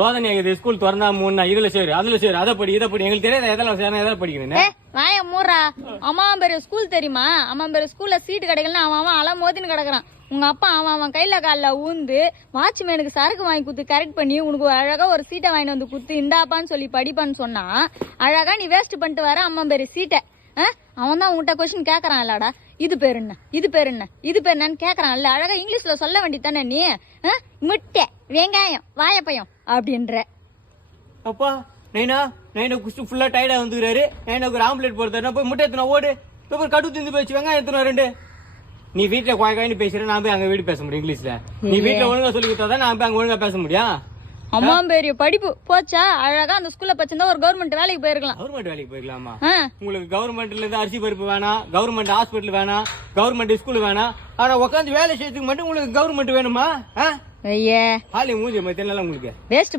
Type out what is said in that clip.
ரோதனை ஆகுது ஸ்கூல் திறந்தா மூணு இதுல சரி அதுல சரி அதை படி இதை படி எங்களுக்கு தெரியாத எதெல்லாம் படிக்கணும் வாய மூறா. அம்மாவன் பேரு ஸ்கூல் தெரியுமா? அம்மாவன் பேரு ஸ்கூல்ல சீட்டு கிடைக்கலன்னு அவன் அலமோதின்னு கிடக்குறான். உங்க அப்பா அவன் கையில காலில் ஊந்து வாட்ச்மேனுக்கு சரக்கு வாங்கி குத்து கரெக்ட் பண்ணி உனக்கு அழகா ஒரு சீட்டை வாங்கிட்டு வந்து குத்து இந்தாப்பான்னு சொல்லி படிப்பான்னு சொன்னா அழகா நீ வேஸ்ட் பண்ணிட்டு வர அம்மா பேரு சீட்டை. அவன் தான் உங்ககிட்ட கொஸ்டின் கேக்குறான் இல்லடா, இது பேர் என்ன, இது பேர் என்ன, இது பேர் என்னன்னு கேக்குறான் இல்ல. அழகா இங்கிலீஷ்ல சொல்ல வேண்டியதானே நீ. முட்டை, வெங்காயம், வாழைப்பழம் அப்படின்ற. அப்பா நைனா குஸ்து ஃபுல்லா டயர்டா வந்துக்கிறாரு. நைனாக்கு ஒரு ஆம்லேட் போடுறா போய் முட்டை எத்தனை ஓடு கடு திந்து போயிடுச்சு வெங்காயம் எத்தனை ரெண்டு. நீ வீட்டுல குவாய்க்காயின்னு பேசுற நான் போய் அங்க வீடு பேச முடியும் இங்கிலீஷ்ல. நீ வீட்டுல ஒழுங்கா சொல்லி கொடுத்தாதான் நான் போய் அங்க ஒழுங்கா பேச முடியும். அம்மா பெரிய படிப்பு போச்சா? அழகா அந்த ஸ்கூல்ல படிச்சிருந்தா ஒரு கவர்மெண்ட் வேலைக்கு போயிருக்கலாம். கவர்மெண்ட் வேலைக்கு போயிருக்கலாமா? உங்களுக்கு கவர்மெண்ட்ல இருந்து அரிசி பருப்பு வேணாம், கவர்மெண்ட் ஹாஸ்பிட்டல் வேணாம், கவர்மெண்ட் ஸ்கூல் வேணாம். ஆனா உட்காந்து வேலை செய்யறதுக்கு மட்டும் உங்களுக்கு கவர்மெண்ட் வேணுமா? ஐயே ஹாலி மூஞ்சி மத்தியம் உங்களுக்கு வேஸ்ட்